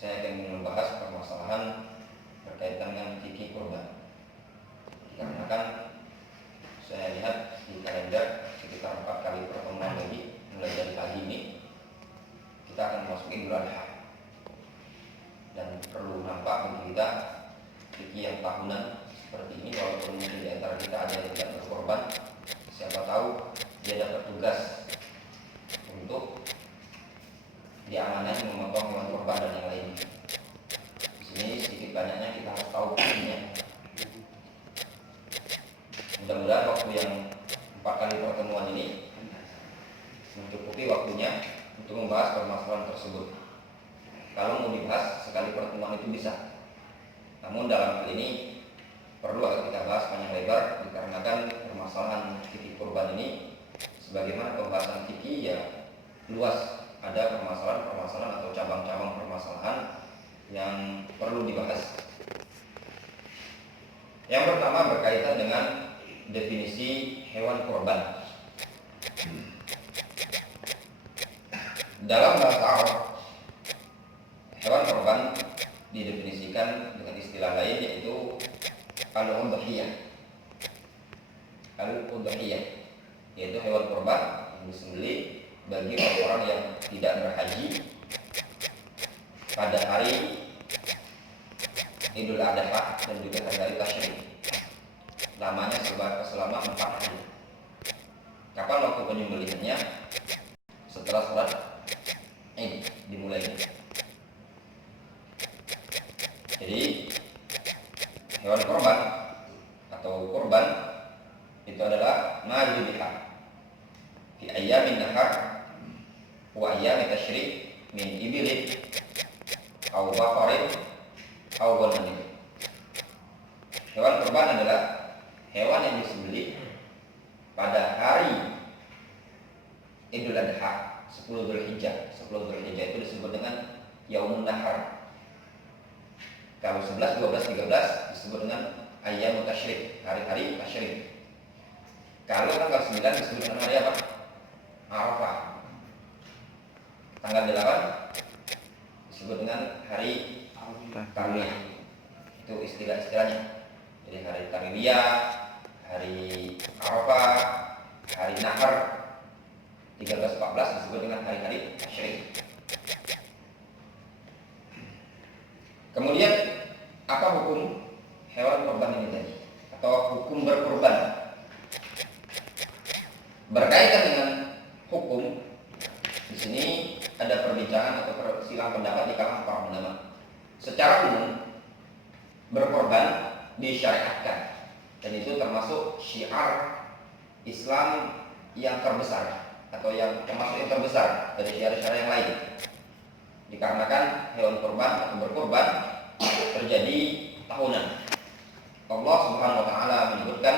saya ingin membahas permasalahan berkaitan dengan fikih kurban. Dikarenakan saya lihat di kalender sekitar 4 kali pertemuan lagi mulai dari pagi ini kita akan memasuki Idul Adha, dan perlu nampak bagi kita fikih yang tahunan seperti ini. Walaupun mungkin di antara kita ada yang tidak berkorban, siapa tahu dia dapat tugas untuk diamanai memotong hewan kurban dan yang lainnya. Di sini sedikit banyaknya kita harus tahu fikihnya. Mudah-mudahan waktu yang 4 kali pertemuan ini mencukupi waktunya untuk membahas permasalahan tersebut. Kalau mau dibahas sekali pertemuan itu bisa, namun dalam hal ini perlu agar kita bahas panjang lebar, dikarenakan permasalahan fikih kurban ini sebagaimana pembahasan fikih ya luas, ada permasalahan-permasalahan atau cabang-cabang permasalahan yang perlu dibahas. Yang pertama berkaitan dengan definisi hewan kurban. Dalam bahasa Arab, hewan kurban didefinisikan dengan istilah lain yaitu al-udhiyah. Al-udhiyah yaitu hewan kurban yang disembelih bagi orang-orang yang tidak berhaji pada hari Idul Adha dan juga hari Tasyrik. Lamanya selama 4 hari. Kapan waktu penyembelihannya? Setelah sholat Id dimulai. Jadi hewan kurban atau kurban itu adalah ma'jubiha fi ayyamin nahar wa ayyamin tasyrik min ibilin aw baqarin aw ghanamin. Hewan kurban adalah hewan yang disembelih pada hari Idul Adha 10 Dzulhijjah. 10 Dzulhijjah itu disebut dengan Yaumun Nahar. Kalau 11, 12, 13 disebut dengan Ayyamut Tasyrik, hari-hari tasyrik. Kalau tanggal 9 disebut dengan hari apa? Arafah. Tanggal 8 disebut dengan hari Tarwiyah. Itu istilah-istilahnya. Jadi hari Tarwiyah, hari Arafah, hari Nahar, 13-14 disebut dengan hari-hari tasyrik. Kemudian apa hukum hewan kurban ini tadi? Atau hukum berkurban? Berkaitan dengan hukum, di sini ada perbincangan atau persilang pendapat di kalangan para ulama. Secara umum, berkorban disyariatkan, dan itu termasuk syiar Islam yang terbesar, atau yang termasuk yang terbesar dari syiar-syiar yang lain. Dikarenakan hewan kurban atau berkurban terjadi tahunan. Allah Subhanahu wa taala menyebutkan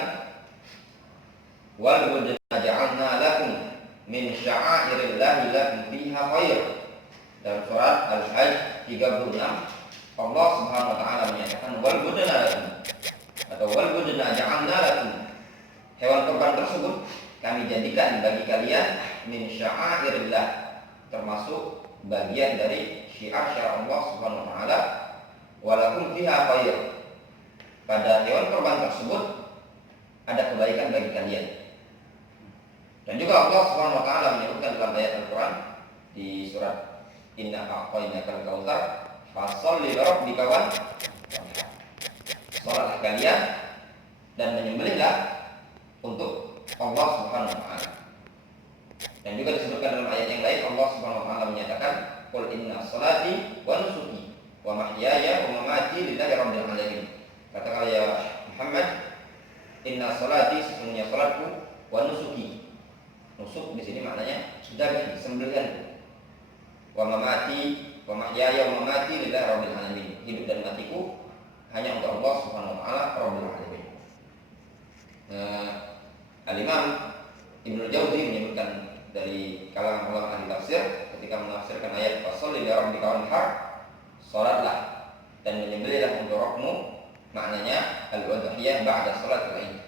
wal budna ja'alna lakum min sya'airillahi lakum fiha khair. Dalam surat Al-Hajj 36 Allah Subhanahu wa taala menyatakan wal budna lakum atau wal budna ja'alna lakum. Hewan kurban tersebut kami jadikan bagi kalian min sya'airillah, termasuk bagian dari syiar-syiar Allah Subhanahu wa taala. Walakum fiha khair. Pada hewan kurban tersebut ada kebaikan bagi kalian. Dan juga Allah Subhanahu wa taala menyebutkan dalam ayat Al-Qur'an di surat Inna a'tainakal kautsar fasholli li rabbika wanhar. Salatlah kalian dan menyembelihlah untuk Allah Subhanahu wa taala. Dan juga disebutkan dalam ayat yang lain Allah Subhanahu wa taala menyatakan qul inna sholati wa nusuki wa mahyaya wa mamati lillahi rabbil alamin. Katakanlah ya Muhammad, inna sholati, sesungguhnya salatku, wa nusuki. Nusuk di sini maknanya daging, sembelihan. Wa mamati wa mahyaya wa mamati lillahi rabbil alamin. Hidup dan matiku hanya untuk Allah Subhanahu wa taala rabbil alamin. Al-Imam Ibnu Jauzi menyebutkan dari kalangan ulama ahli tafsir ketika menafsirkan ayat fasholli li rabbika wanhar, salatlah dan menyembelihlah untuk Rabbmu, maknanya al-udhiyah ba'da salat Id.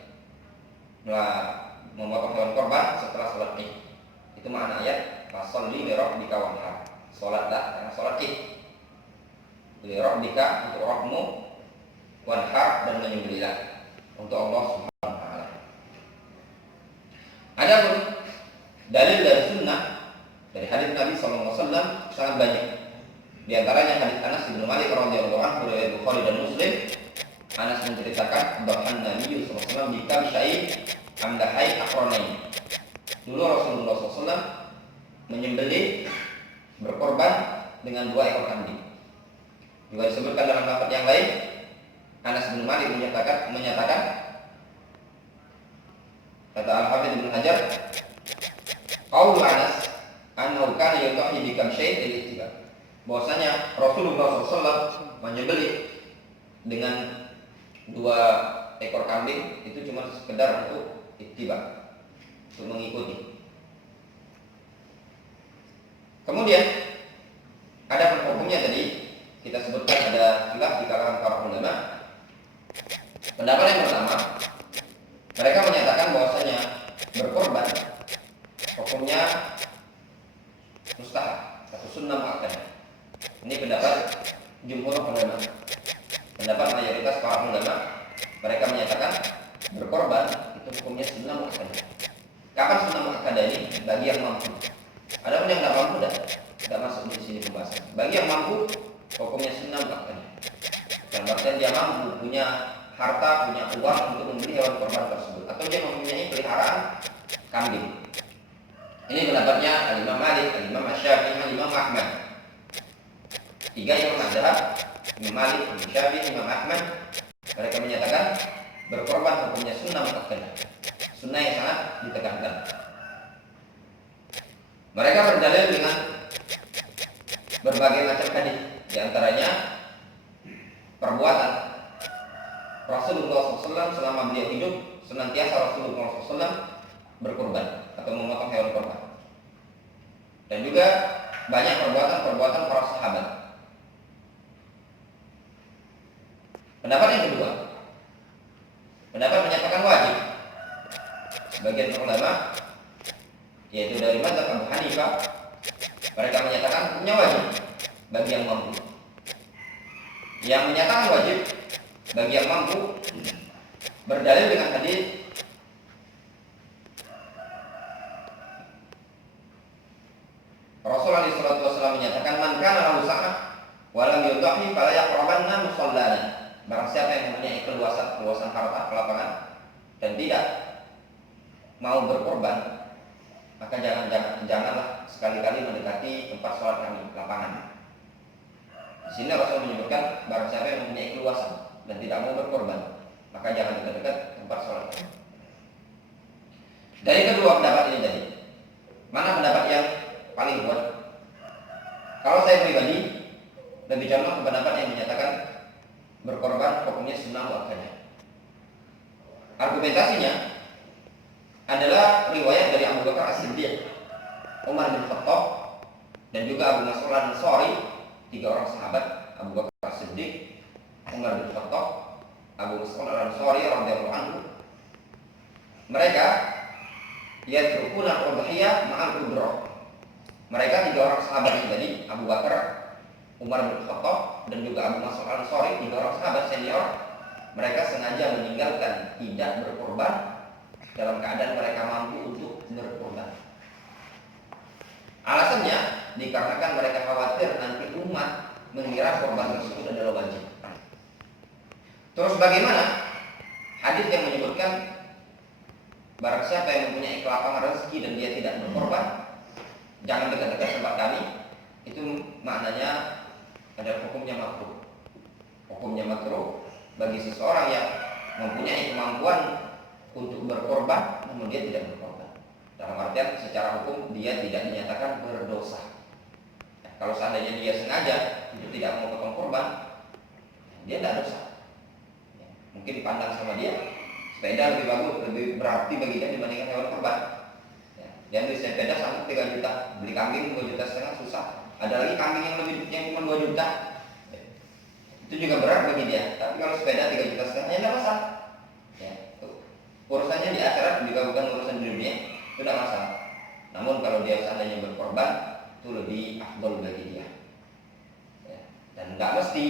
Memotong hewan kurban setelah salat Id. Itu makna ayat fasholli li rabbika wanhar. Salatlah karena salat Id. li rabbika, untuk Rabbmu, wanhar, dan menyembelihlah untuk Allah Subhanahu wa taala. Adapun dalil dari sunnah dari hadis Nabi sallallahu alaihi wasallam sangat banyak. Di antaranya hadis Anas bin Malik radhiyallahu anhu dari Bukhari dan Muslim. Anas menceritakan bahwa Nabi sallallahu alaihi wasallam bikabsyai amdahai akronain. Dulu Rasulullah SAW menyembelih, berkorban dengan 2 ekor kambing. Juga disebutkan dalam lafaz yang lain, Anas bin Malik menyatakan kata Al-Hafidz Ibnu Hajar, qaul Anas annahu kana yudhi bi kabshayn lil-ittiba. Bahwasanya Rasulullah SAW menyembelih dengan 2 ekor kambing itu cuma sekedar untuk ittiba, untuk mengikuti. Kemudian ada hukumnya tadi kita sebutkan ada khilaf di kalangan para ulama. Pendapat yang pertama, mereka menyatakan bahwasanya berkorban hukumnya mustahab atau sunnah muakkadah. Ini pendapat jumhur ulama. Pendapat mayoritas para ulama, mereka menyatakan berkorban itu hukumnya sunnah muakkadah. Kapan sunnah muakkadah ini? Bagi yang mampu. Adapun yang tidak mampu tidak masuk di sini pembahasan. Bagi yang mampu, hukumnya sunnah muakkadah. Dalam artian dia mampu, punya harta, punya uang untuk membeli hewan korban tersebut, atau dia mempunyai peliharaan kambing. Ini pendapatnya Al-Imam Malik, Al-Imam Syafi'i, Al-Imam Ahmad. 3 imam mazhab, Imam Malik, Imam Syafi'i, Imam Ahmad, mereka menyatakan berkorban hukumnya sunnah muakkadah. Sunnah yang sangat ditekankan. Mereka berdalil dengan berbagai macam hadis, di antaranya perbuatan Rasulullah SAW selama beliau hidup, senantiasa Rasulullah SAW berkorban atau memotong hewan korban. Dan juga banyak perbuatan-perbuatan para sahabat. Pendapat yang kedua, pendapat menyatakan wajib. Sebagian ulama, yaitu dari mazhab Abu Hanifah, mereka menyatakan hukumnya wajib bagi yang mampu. Yang menyatakan wajib bagi yang mampu berdalil dengan hadis Rasulullah SAW menyatakan, man kana lahu sa'ah wa lam yudhi fala yaqrabanna musallana. Barang siapa yang mempunyai keluasan harta, kelapangan, dan tidak mau berkorban, maka janganlah sekali-kali mendekati tempat sholat kami, lapangan. Di sini Rasul menyebutkan barang siapa yang mempunyai keluasan dan tidak mau berkorban, maka jangan dekat-dekat tempat sholat kami. Dari kedua pendapat ini tadi, mana pendapat yang paling kuat? Kalau saya pribadi lebih condong ke pendapat yang menyatakan berkorban hukumnya sunnah muakkadah. Argumentasinya adalah riwayat dari Abu Bakar As-Siddiq, Umar bin Khattab, dan juga Abu Mas'ud Al-Ansari, 3 orang sahabat, Abu Bakar As-Siddiq, Umar bin Khattab, Abu Mas'ud Al-Ansari radhiyallahu anhu. Mereka yatrukuna udhiyah ma'al udhrah. Mereka 3 orang sahabat ini tadi, Abu Bakar, Umar bin Khattab, dan juga Abu Mas'ud Al-Ansari, 3 orang sahabat senior. Mereka sengaja meninggalkan tidak berkorban dalam keadaan mereka mampu untuk berkorban. Alasannya dikarenakan mereka khawatir nanti umat mengira korban tersebut adalah wajib. Terus bagaimana hadis yang menyebutkan barang siapa yang mempunyai kelapangan rezeki dan dia tidak berkorban, jangan dekat-dekat tempat kami, itu maknanya adalah hukumnya makruh. Hukumnya makruh bagi seseorang yang mempunyai kemampuan untuk berkorban namun dia tidak berkorban. Dalam artian secara hukum dia tidak dinyatakan berdosa. Kalau seandainya dia sengaja itu tidak mau potong korban, dia tidak dosa. Mungkin dipandang sama dia sepeda lebih bagus, lebih berarti bagi dia dibandingkan hewan korban. Yang beli sepeda sanggup 3 juta, beli kambing 2,5 juta susah. Ada lagi kambing yang cuma 2 juta, itu juga berat bagi dia. Tapi kalau sepeda 3,5 juta ya tidak masalah. Urusannya di akhirat juga bukan urusan di dunia, itu tidak masalah. Namun kalau dia seandainya berkorban, itu lebih afdol bagi dia. Dan tidak nggak mesti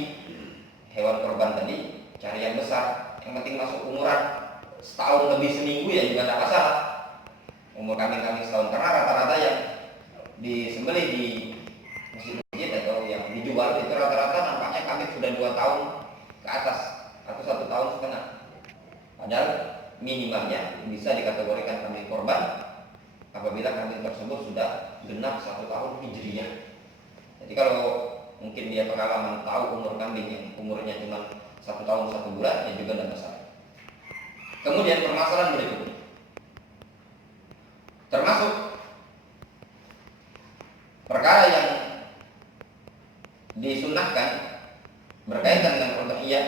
hewan korban tadi cari yang besar, yang penting masuk umuran setahun lebih seminggu ya juga tidak masalah. Umur kambing-kambing setahun, karena rata-rata yang disembelih di masjid-masjid atau yang dijual itu rata-rata nampaknya kambing sudah 2 tahun ke atas atau 1,5 tahun. Padahal minimalnya bisa dikategorikan kambing korban apabila kambing tersebut sudah genap 1 tahun hijriyah. Jadi kalau mungkin dia pengalaman tahu umur kambing yang umurnya cuma 1 tahun 1 bulan, ya juga tidak masalah. Kemudian permasalahan berikutnya, termasuk perkara yang disunnahkan berkaitan dengan udhiyah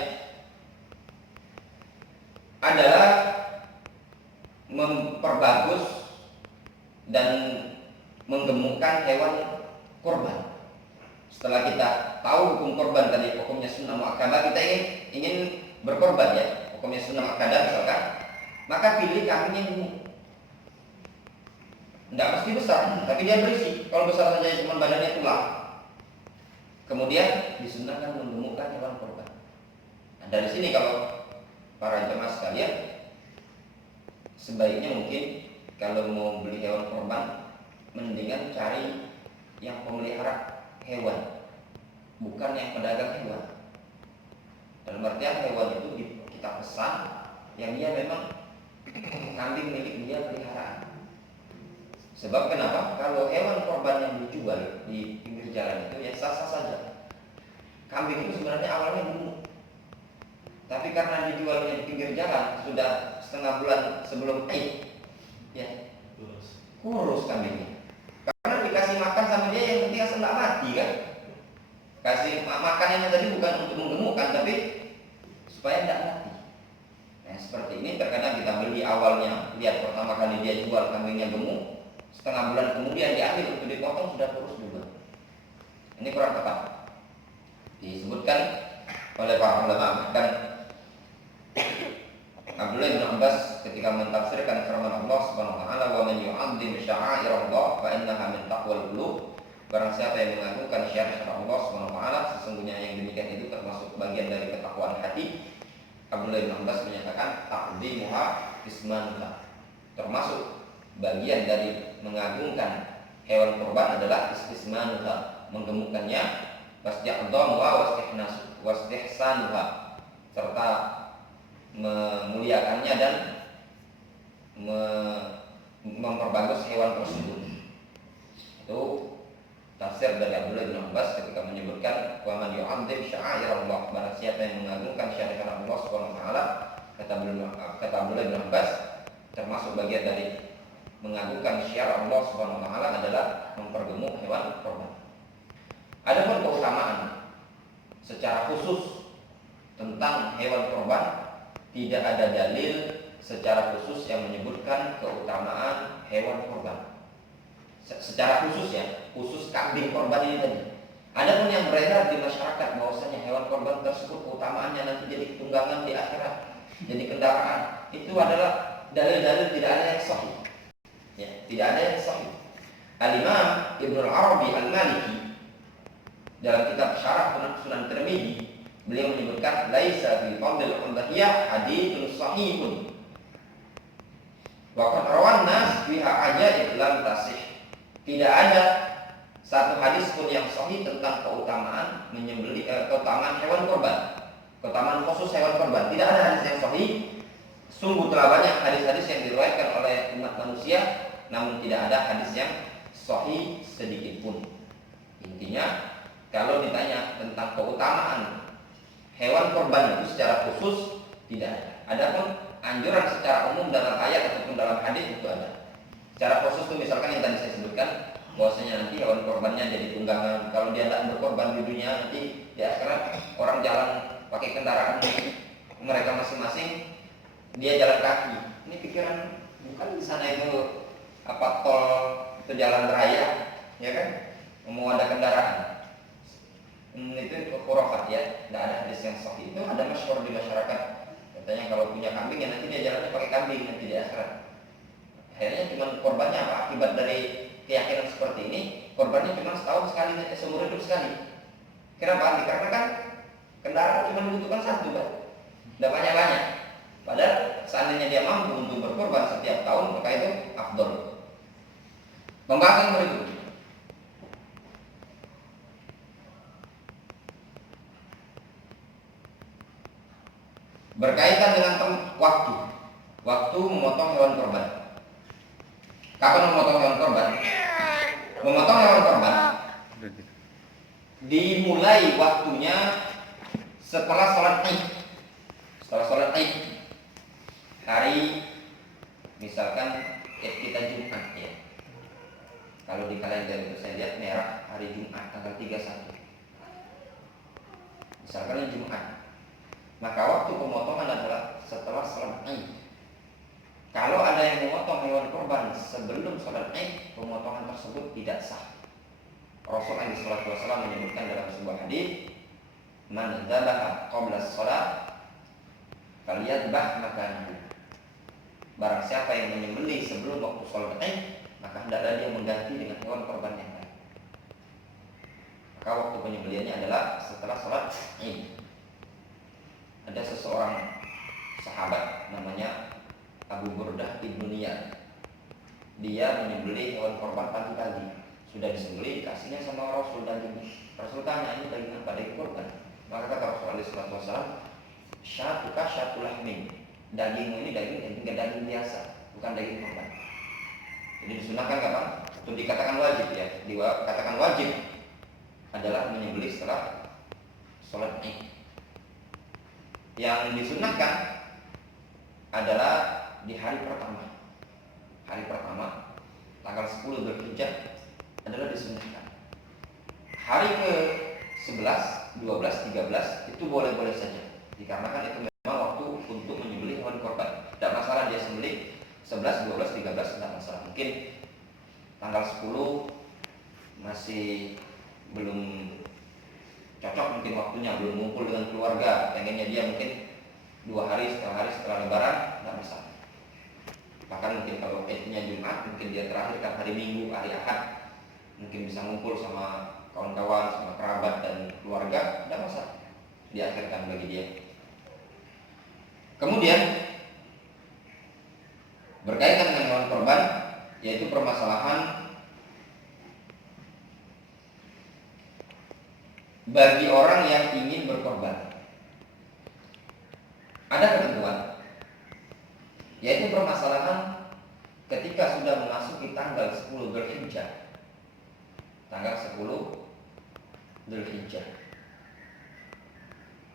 adalah memperbagus dan menggemukkan hewan kurban. Setelah kita tahu hukum kurban tadi, hukumnya sunnah muakkadah, kita ingin berkorban ya, hukumnya sunnah muakkadah misalkan, maka pilih kambing yang gemuk. Tidak mesti besar, tapi dia berisi. Kalau besar saja cuma badannya tulang. Kemudian disunnahkan menggemukkan hewan kurban. Nah, dari sini kalau para jemaah sekalian, sebaiknya mungkin kalau mau beli hewan kurban, mendingan cari yang pemelihara hewan, bukan yang pedagang hewan. Dalam artian hewan itu kita pesan yang dia memang kambing milik dia peliharaan. Sebab kenapa? Kalau hewan korban yang dijual di pinggir jalan itu ya sah-sah saja. Kambing itu sebenarnya awalnya gemuk, tapi karena dijualnya di pinggir jalan sudah setengah bulan sebelum Eid, ya kurus kambingnya. Karena dikasih makan sama dia yang penting asal nggak mati kan. Kasih makanannya tadi bukan untuk menggemukkan, tapi supaya tidak mati. Nah seperti ini terkadang kita beli awalnya, lihat pertama kali dia jual kambingnya gemuk, setengah bulan kemudian diambil untuk dipotong sudah kurus juga. Ini kurang tepat. Disebutkan oleh para ulama, dan Abdullah bin Abbas ketika mentafsirkan firman Allah Subhanahu wa taala, "Wa man yu'azzim sya'airallah fa innaha min taqwal qulub." Barang siapa yang mengagungkan syariat Allah Subhanahu wa taala, sesungguhnya yang demikian itu termasuk bagian dari ketakwaan hati. Abdullah bin Abbas menyatakan ta'zimuha ismanuha, termasuk bagian dari mengagungkan hewan kurban adalah istismanuha, menggemukkannya, wasdi'dhamuha wastihsanuha, serta memuliakannya dan memperbagus hewan tersebut. Itu tafsir dari Abdullah bin Abbas ketika menyebutkan wa man yu'azzim sya'airallah, barang siapa yang mengagungkan syariat Allah Subhanahu wa taala, kata Abdullah bin Abbas, termasuk bagian dari mengagungkan syiar Allah Subhanahu wa taala adalah mempergemuk hewan kurban. Adapun keutamaan secara khusus tentang hewan kurban, tidak ada dalil secara khusus yang menyebutkan keutamaan hewan kurban. Secara khusus ya, khusus kambing kurban ini tadi. Adapun yang beredar di masyarakat bahwasanya hewan kurban tersebut keutamaannya nanti jadi tunggangan di akhirat, jadi kendaraan, itu adalah dalil-dalil tidak ada yang sahih. Ya, tidak ada yang sahih. Al-Imam Ibnu Al-Arabi Al-Maliki dalam kitab Syarah Sunan Tirmidzi, beliau menyebutkan laisa fi fadlil udhiyah haditsun sahihun wa qad rawan nas biha ajaib lam tasih. Tidak ada satu hadis pun yang sahih tentang keutamaan menyembelih keutamaan hewan kurban, keutamaan khusus hewan kurban. Tidak ada hadis yang sahih. Sungguh telah banyak hadis-hadis yang diriwayatkan oleh umat manusia, namun tidak ada hadis yang sahih sedikit pun. Intinya, kalau ditanya tentang keutamaan hewan kurban itu secara khusus tidak ada. Adapun anjuran secara umum dalam ayat ataupun dalam hadis itu ada. Secara khusus itu misalkan yang tadi saya sebutkan, bahwasanya nanti hewan kurbannya jadi tunggangan. Kalau dia tidak berkorban di dunia, nanti di akhirat orang jalan pakai kendaraan mereka masing-masing, dia jalan kaki. Ini pikiran, bukan di sana itu apa tol itu jalan raya, ya kan? Mau ada kendaraan. Itu khurafat ya, tidak ada hadis yang sahih. Itu ada masyhur di masyarakat. Katanya kalau punya kambing ya nanti dia jalannya pakai kambing nanti di akhirat. Akhirnya cuma korbannya apa? Akibat dari keyakinan seperti ini, korbannya cuma setahun sekali, seumur hidup sekali. Kenapa? Dikarenakan kendaraan cuma dibutuhkan satu, Pak. Tidak banyak-banyak. Padahal seandainya dia mampu untuk berkorban setiap tahun, maka itu afdol. Pembahasan berikut. Berkaitan dengan waktu. Waktu memotong hewan korban. Kapan memotong hewan korban? Memotong hewan korban dimulai waktunya setelah sholat Id. Setelah sholat Id, hari misalkan kita Jumat ya. Kalau di kalender itu saya lihat merah hari Jumat tanggal 31. Misalkan Jumat, maka waktu pemotongan adalah setelah sholat Id. Kalau ada yang memotong hewan korban sebelum sholat Id, pemotongan tersebut tidak sah. Rasulullah SAW menyebutkan dalam sebuah hadis, "Man dzabaha qabla shalah falyadbah makanahu." Barang siapa yang menyembelih sebelum waktu sholat Id, maka hendaklah dia mengganti dengan hewan korban yang lain. Maka waktu penyembelihannya adalah setelah sholat Id. Ada seseorang sahabat namanya Abu Burdah ibnu Niyad. Dia menyembelih hewan korban pagi-pagi. Sudah disembelih, kasihnya sama Rasul daging. Rasul tanya, ini daging apa? Daging korban. Maka kata Rasulullah SAW, syatuka syatul lahmin. Dagingmu ini daging biasa, bukan daging korban. Jadi disunahkan kapan? Untuk dikatakan wajib ya. Dikatakan wajib adalah menyembelih setelah sholat Id. Yang disunahkan adalah di hari pertama. Hari pertama, tanggal 10 Dzulhijjah adalah disunahkan. Hari ke-11, 12, 13 itu boleh-boleh saja. Dikarenakan itu memang waktu untuk menyembelih hewan korban. Tidak masalah dia sembelih 11, 12, 13 tidak masalah. Mungkin tanggal 10 masih belum cocok mungkin waktunya, belum ngumpul dengan keluarga. Pengennya dia mungkin 2 hari setelah lebaran, tidak masalah. Bahkan mungkin kalau Idnya Jumat, mungkin dia terakhir kan hari Minggu, hari Ahad, mungkin bisa ngumpul sama kawan-kawan, sama kerabat dan keluarga, tidak masalah, diakhirkan bagi dia. Kemudian berkaitan dengan hewan korban, yaitu permasalahan bagi orang yang ingin berkorban. Ada ketentuan, yaitu permasalahan ketika sudah memasuki tanggal 10 Dzulhijjah. Tanggal 10 Dzulhijjah.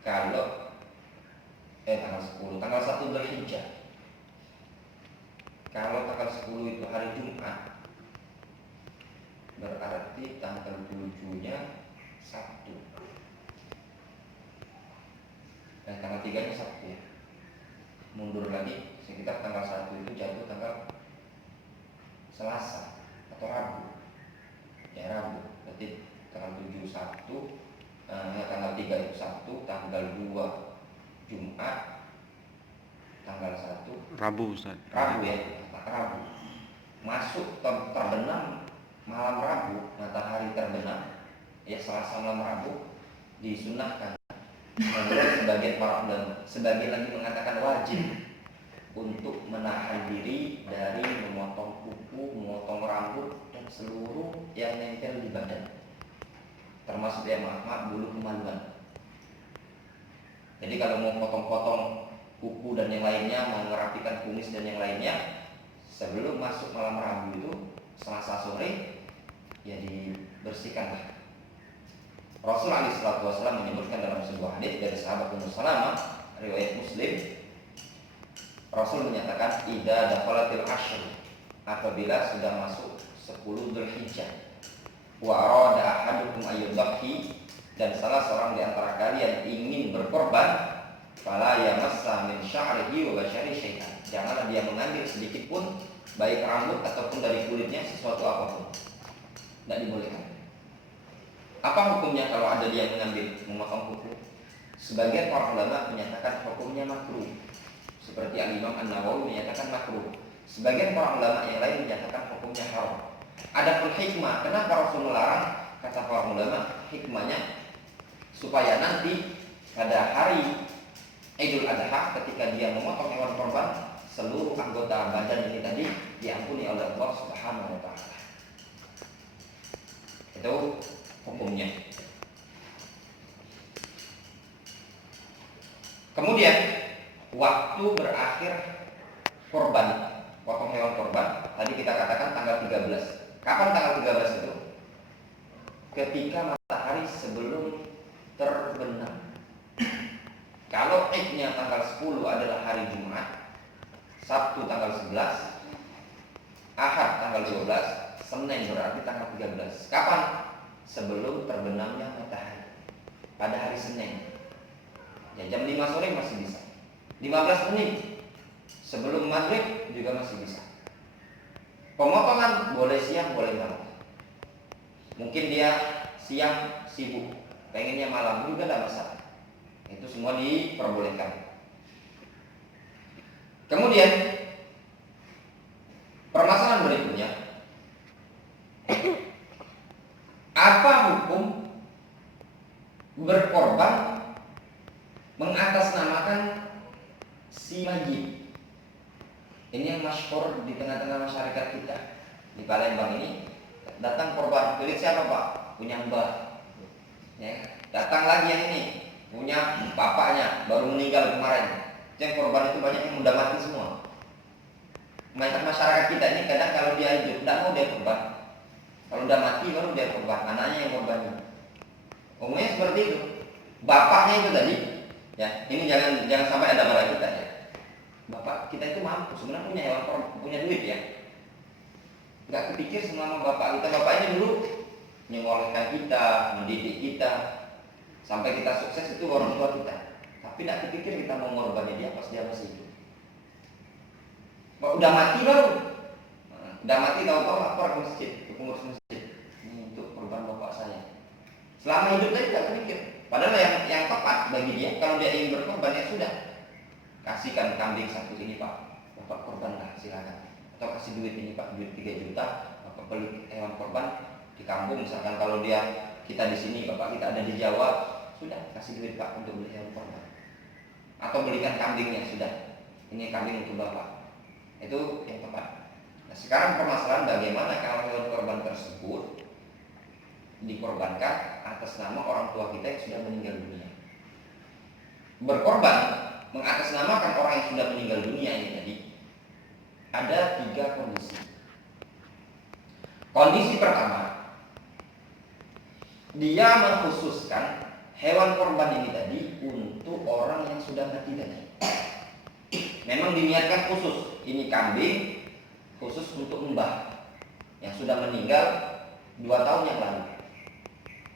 Kalau tanggal 10, tanggal 1 Dzulhijjah. Kalau tanggal 10 itu hari Jumat, berarti tanggal 7-nya Sabtu. Tanggal 3-nya Sabtu ya. Mundur lagi sekitar tanggal 1 itu jatuh tanggal Selasa atau Rabu. Ya Rabu, berarti tanggal 7 Sabtu, tanggal 3 itu Sabtu, tanggal 2 Jumat, tanggal 1 Rabu Ustaz. Rabu ya, Rabu. Masuk terbenam malam Rabu, matahari terbenam ya Selasa malam Rabu, disunahkan menurut sebagian para ulama, sebagian lagi mengatakan wajib untuk menahan diri dari memotong kuku, memotong rambut dan seluruh yang nempel di badan, termasuk yang bulu kemaluan. Jadi kalau mau potong-potong kuku dan yang lainnya, mau merapikan kumis dan yang lainnya, sebelum masuk malam Rabu itu Selasa sore ya dibersihkanlah. Rasulullah SAW menyebutkan dalam sebuah hadis dari sahabat Ummu Salamah riwayat Muslim, Rasul menyatakan idza dakhalatil ashr, apabila sudah masuk 10 Dzulhijjah, wa arada ahadukum ayyudhi, dan salah seorang di antara kalian ingin berkorban, fala yamassa min sya'rihi wa bashari syai'an, janganlah dia mengambil sedikit pun baik rambut ataupun dari kulitnya sesuatu apapun. Tidak dibolehkan. Apa hukumnya kalau ada dia mengambil, memotong kuku? Sebagian para ulama menyatakan hukumnya makruh, seperti Al-Imam An-Nawawi menyatakan makruh. Sebagian para ulama yang lain menyatakan hukumnya haram. Adapun hikmah, kenapa Rasul melarang? Kata para ulama, hikmahnya supaya nanti pada hari Idul Adha ketika dia memotong hewan korban, seluruh anggota badan ini tadi diampuni oleh Allah Subhanahu wa taala. Itu hukumnya. Kemudian waktu berakhir korban, potong hewan korban, tadi kita katakan tanggal 13. Kapan tanggal 13 itu? Ketika matahari sebelum terbenam. Kalau Idnya tanggal 10 adalah hari Jumat, Sabtu tanggal 11, Ahad tanggal 12, Senin berarti tanggal 13. Kapan? Sebelum terbenamnya matahari. Pada hari Senin. Ya, jam 5 sore masih bisa. 15 menit sebelum maghrib juga masih bisa. Pemotongan boleh siang, boleh malam. Mungkin dia siang sibuk, pengennya malam juga tidak masalah. Itu semua diperbolehkan. Kemudian permasalahan berikutnya, apa hukum berkorban mengatasnamakan si majid? Ini yang masyhur di tengah-tengah masyarakat kita. Di Palembang ini datang korban, pilih siapa Pak? Punya mbah. Ya, datang lagi yang ini, punya bapaknya, baru meninggal kemarin. Yang korban itu banyak yang udah mati semua. Masyarakat kita ini kadang kalau dia hidup tidak mau dia korban. Kalau udah mati baru dia korban, anaknya yang korbannya. Umumnya seperti itu. Bapaknya itu tadi, ya ini jangan sampai ada pada kita ya. Bapak kita itu mampu, sebenarnya punya hewan korban, punya duit ya. Nggak kepikir selama bapak kita, bapak ini dulu menyekolahkan kita, mendidik kita, sampai kita sukses itu orang tua kita. Tapi tidak kepikir kita mau mengorbankan dia pas dia masih hidup. Udah mati baru, udah mati tahu-tahu lapor ke masjid, ke pengurus masjid. Ini untuk korban bapak saya. Selama hidup tadi tidak kepikir. Padahal yang tepat bagi dia, kalau dia ingin berkorban ya sudah, kasihkan kambing satu ini Pak, bapak korbanlah silakan. Atau kasih duit ini Pak, duit 3 juta, bapak beli hewan korban di kampung. Misalkan kalau kita di sini, bapak kita ada di Jawa, sudah kasih duit Pak untuk beli hewan korban. Atau belikan kambingnya, sudah, ini kambing untuk bapak. Itu yang tepat. Nah, sekarang permasalahan bagaimana kalau hewan korban tersebut dikorbankan atas nama orang tua kita yang sudah meninggal dunia. Berkorban mengatasnamakan orang yang sudah meninggal dunia ini tadi ada 3 kondisi. Kondisi pertama, dia mengkhususkan hewan korban ini tadi untuk orang yang sudah mati tadi. Memang diniatkan khusus, ini kambing khusus untuk mbah yang sudah meninggal 2 tahun yang lalu.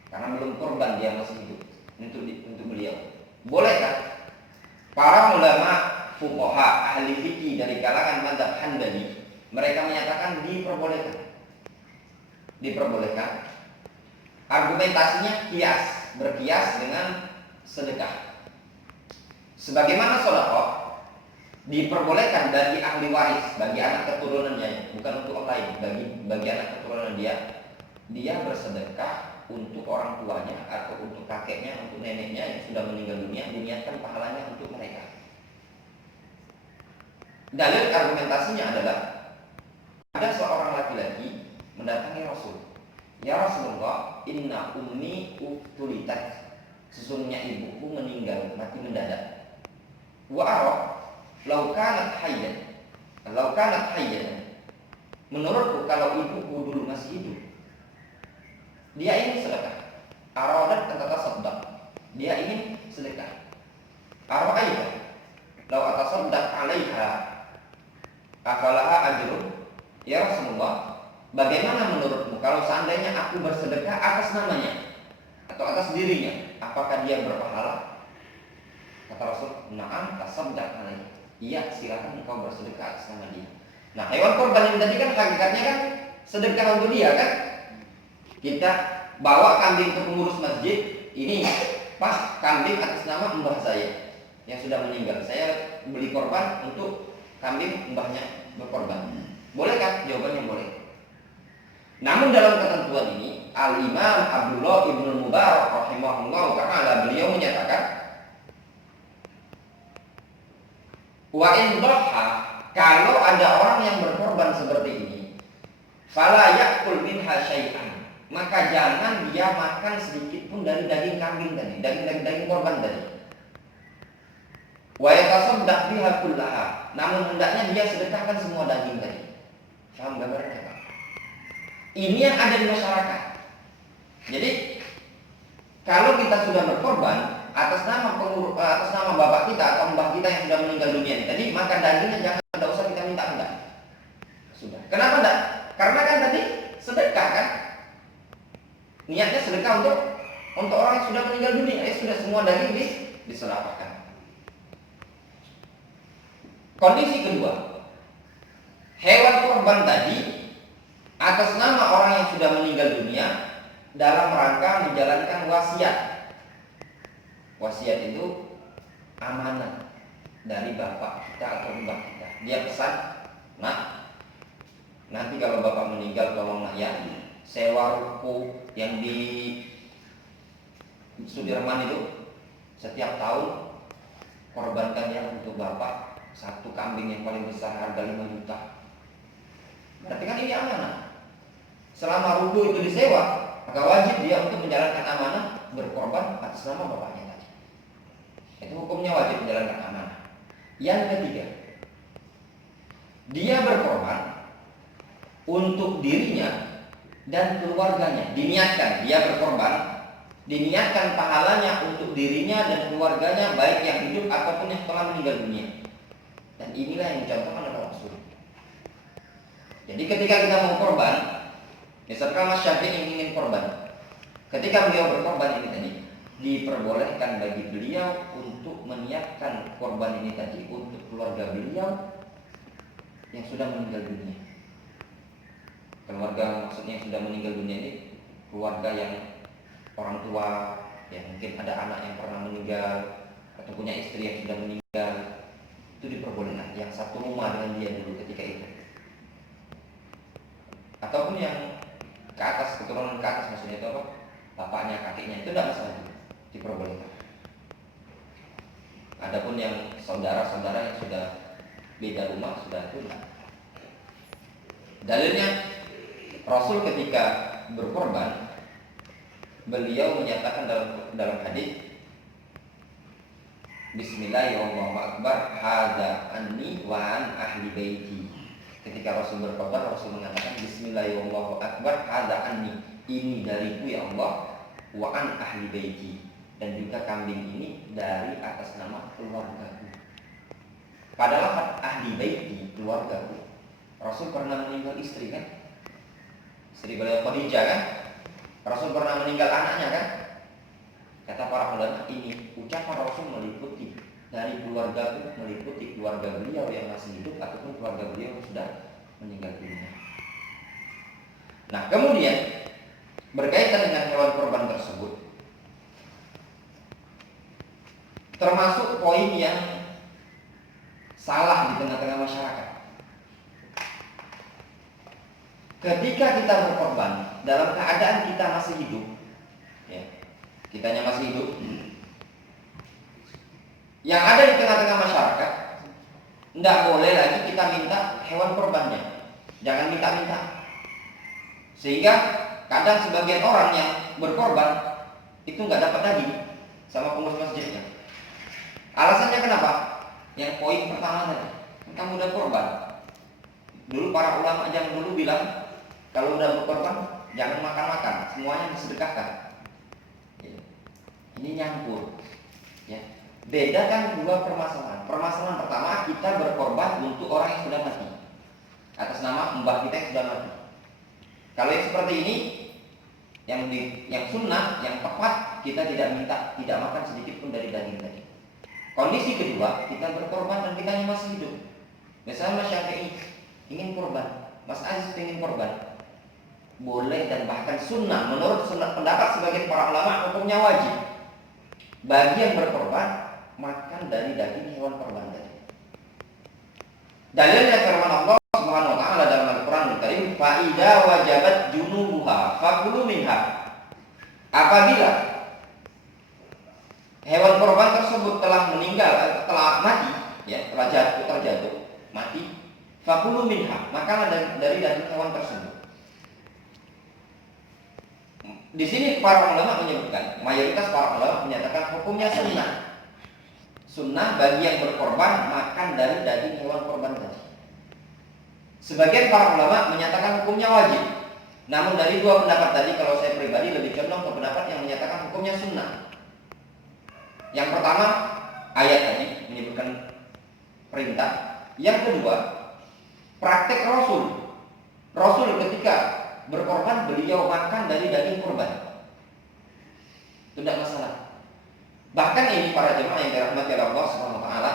Karena belum korban dia masih hidup untuk beliau. Boleh kan? Para ulama fuqaha ahli fikih dari kalangan mazhab Hanbali, mereka menyatakan diperbolehkan. Diperbolehkan. Argumentasinya berkias dengan sedekah. Sebagaimana sedekah diperbolehkan bagi ahli waris, bagi anak keturunannya, bukan untuk orang lain, bagi anak keturunan dia bersedekah untuk orang tuanya atau untuk kakeknya, untuk neneknya yang sudah meninggal dunia, diniatkan pahalanya untuk mereka. Dalil argumentasinya adalah ada seorang laki-laki mendatangi Rasul. Ya Rasulullah, inna ummi utulitat. Sesungguhnya ibuku meninggal, mati mendadak. Wa arah law kanat hayyan. Menurutku kalau ibuku dulu masih hidup, dia ingin sedekah. Aradat tatasaddaq. Dia ingin sedekah. Ara'aita law atasaddaq 'alaiha afalaha ajrun? Ya Rasulullah, bagaimana menurutmu kalau seandainya aku bersedekah atas namanya atau atas dirinya, apakah dia berpahala? Kata Rasul, na'am tasaddaq 'alaiha. Iya, silakan engkau bersedekah atas nama dia. Nah, hewan korban ini tadi kan hakikatnya kan sedekah untuk dia kan? Kita bawa kambing ke pengurus masjid, ini Pak, kambing atas nama mbah saya yang sudah meninggal. Saya beli korban untuk kambing mbahnya berkorban. Boleh kan? Jawabannya boleh. Namun dalam ketentuan ini, Al-Imam Abdullah ibn Mubarak rahimahullah ta'ala Wa in dhaha, kalau ada orang yang berkorban seperti ini, fala yakul minha syai'an, maka jangan dia makan sedikit pun dari daging kambing tadi, daging korban tadi. Wa yatasaddaq biha kullaha, namun hendaknya dia sedekahkan semua daging tadi. Paham gambarnya Pak? Ini yang ada di masyarakat. Jadi kalau kita sudah berkorban atas nama bapak kita atau mbah kita yang sudah meninggal dunia ini tadi, maka dagingnya jangan, tidak usah kita minta enggak. Sudah. Kenapa enggak? Karena kan tadi sedekah kan? Niatnya sedekah untuk orang yang sudah meninggal dunia. Sudah semua daging disedekahkan. Kondisi kedua, hewan kurban tadi atas nama orang yang sudah meninggal dunia dalam rangka menjalankan wasiat. Wasiat itu amanah dari bapak kita atau mbak kita. Dia pesan, nah nanti kalau bapak meninggal tolong nak ya sewa ruko yang di Sudirman itu setiap tahun korbankan ya untuk bapak satu kambing yang paling besar harga 5 juta. Berarti kan ini amanah. Selama ruko itu disewa, maka wajib dia untuk menjalankan amanah berkorban atas nama bapaknya tadi. Itu hukumnya wajib menjalankan amanah. Yang ketiga, dia berkorban untuk dirinya dan keluarganya. Diniatkan dia berkorban, diniatkan pahalanya untuk dirinya dan keluarganya, baik yang hidup ataupun yang telah meninggal dunia. Dan inilah yang dicontohkan oleh Rasul. Jadi ketika kita mau korban, misalkan Mas Syafi'i ingin korban, ketika beliau berkorban ini tadi, diperbolehkan bagi beliau untuk meniatkan korban ini tadi untuk keluarga beliau yang sudah meninggal dunia. Keluarga maksudnya yang sudah meninggal dunia ini keluarga yang orang tua, yang mungkin ada anak yang pernah meninggal atau punya istri yang sudah meninggal, itu diperbolehkan. Yang satu rumah dengan dia dulu ketika itu, ataupun yang ke atas, keturunan ke atas, maksudnya itu apa? Bapaknya, kakeknya, itu tidak masalah, diperbolehkan. Adapun yang saudara-saudara yang sudah beda rumah, sudah itu tidak. Dalilnya Rasul ketika berkorban, beliau menyatakan dalam hadis, Bismillahirrahmanirrahim, hadza anni wa an ahli baiti. Ketika Rasul berkorban, Rasul mengatakan Bismillahirrahmanirrahim, hadza anni, ini dariku ya Allah, wa an ahli baiti, dan juga kambing ini dari atas nama keluargaku. Padahal ahli baiti, keluargaku. Rasul pernah meninggal istri kan? Istri beliau Khadijah kan? Rasul pernah meninggal anaknya kan? Kata para ulama, ini ucapan Rasul meliputi dari keluargaku, meliputi keluarga beliau yang masih hidup ataupun keluarga beliau yang sudah meninggal dunia. Nah, kemudian berkaitan dengan hewan kurban tersebut, termasuk poin yang salah di tengah-tengah masyarakat. Ketika kita berkorban dalam keadaan kita masih hidup, ya, kitanya masih hidup, yang ada di tengah-tengah masyarakat, tidak boleh lagi kita minta hewan kurbannya. Jangan minta-minta. Sehingga kadang sebagian orang yang berkorban itu nggak dapat daging sama pengurus masjidnya. Alasannya kenapa? Yang poin pertama tadi, kamu udah korban. Dulu para ulama yang dulu bilang, kalau udah berkorban jangan makan-makan, semuanya disedekahkan. Ini nyampur. Ya. Bedakan dua permasalahan. Permasalahan pertama, kita berkorban untuk orang yang sudah mati atas nama mbah kita yang sudah mati. Kalau yang seperti ini, yang sunnah, yang tepat, kita tidak minta, tidak makan sedikit pun dari daging tadi. Kondisi kedua, kita berkorban dan kita masih hidup. Misalnya Mas Syafi'i ingin korban, Mas Aziz ingin korban, boleh dan bahkan sunnah. Menurut sunnah pendapat sebagian para ulama, hukumnya wajib bagi yang berkorban makan dari daging hewan korban tadi. Dalilnya firman Allah Subhanahu wa taala dalam Al-Qur'an Al-Karim, fa idza wajabat junubuha fakulu minha. Apabila hewan korban tersebut telah meninggal, telah mati, ya, telah terjatuh, mati, fakulu minha, makalah dari daging hewan tersebut. Di sini para ulama menyebutkan, mayoritas para ulama menyatakan hukumnya sunnah. Sunnah bagi yang berkorban makan dari daging hewan korban tadi. Sebagian para ulama menyatakan hukumnya wajib. Namun dari dua pendapat tadi, kalau saya pribadi lebih condong ke pendapat yang menyatakan hukumnya sunnah. Yang pertama, ayat tadi menyebutkan perintah. Yang kedua, praktek Rasul. Rasul ketika berkorban, beliau makan dari daging korban. Tidak masalah. Bahkan ini para jemaah yang dirahmati Allah Subhanahu wa taala,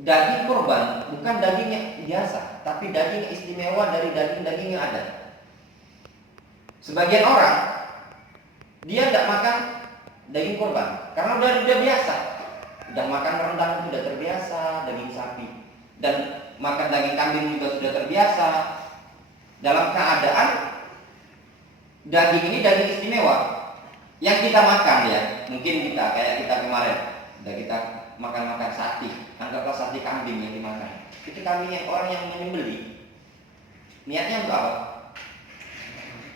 daging korban bukan daging yang biasa, tapi daging istimewa dari daging-daging yang ada. Sebagian orang dia tidak makan daging korban karena udah biasa. Udah makan rendang sudah terbiasa, daging sapi, dan makan daging kambing juga sudah terbiasa. Dalam keadaan daging ini daging istimewa yang kita makan, ya, mungkin kayak kita kemarin udah kita makan sate, anggaplah sate kambing yang dimakan. Itu kambing yang orang yang menyembelih niatnya untuk apa?